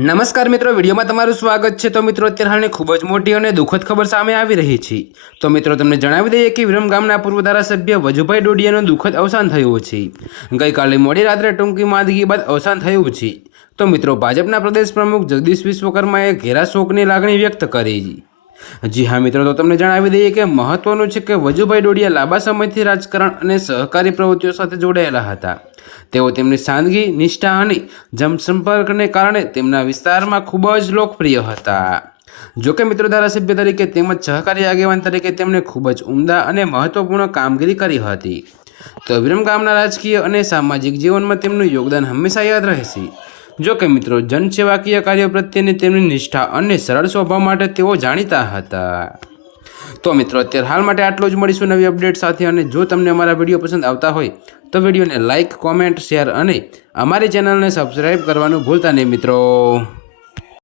નમસ્કાર મિત્રો, વિડીયોમાં તમારું સ્વાગત છે. તો મિત્રો, અત્યારે હાલની ખૂબ જ મોટી અને દુઃખદ ખબર સામે આવી રહી છે. તો મિત્રો, તમને જણાવી દઈએ કે વિરમ ગામના પૂર્વ ધારાસભ્ય વજુભાઈ ડોડિયાનું દુઃખદ અવસાન થયું છે. ગઈકાલે મોડી રાત્રે ટૂંકી માંદગી બાદ અવસાન થયું છે. તો મિત્રો, ભાજપના પ્રદેશ પ્રમુખ જગદીશ વિશ્વકર્માએ ઘેરા શોકની લાગણી વ્યક્ત કરી. જી હા મિત્રો, તો તમને જણાવી દઈએ કે મહત્વનું છે કે વજુભાઈ ડોડિયા લાંબા સમયથી રાજકારણ અને સહકારી પ્રવૃત્તિઓ સાથે જોડાયેલા હતા. તેઓ તેમની સાદગી નિષ્ઠા અને જનસંપર્કને કારણે તેમના વિસ્તારમાં ખૂબ જ લોકપ્રિય હતા. જોકે મિત્રો, ધારાસભ્ય તરીકે તેમજ સહકારી આગેવાન તરીકે તેમણે ખૂબ જ ઉમદા અને મહત્વપૂર્ણ કામગીરી કરી હતી. તો વિરમ ગામના રાજકીય અને સામાજિક જીવનમાં તેમનું યોગદાન હંમેશા યાદ રહેશે. જો કે મિત્રો, જનસેવાકીય કાર્યો પ્રત્યેની તેમની નિષ્ઠા અને સરળ સ્વભાવ માટે તેઓ જાણીતા હતા. તો મિત્રો, અત્યારે હાલ માટે આટલું જ. મળીશું નવી અપડેટ સાથે અને જો તમને અમારા વીડિયો પસંદ આવતા હોય, તો વિડીયોને લાઇક કોમેન્ટ, શેર અને અમારી ચેનલને સબસ્ક્રાઈબ કરવાનું ભૂલતા નહીં મિત્રો.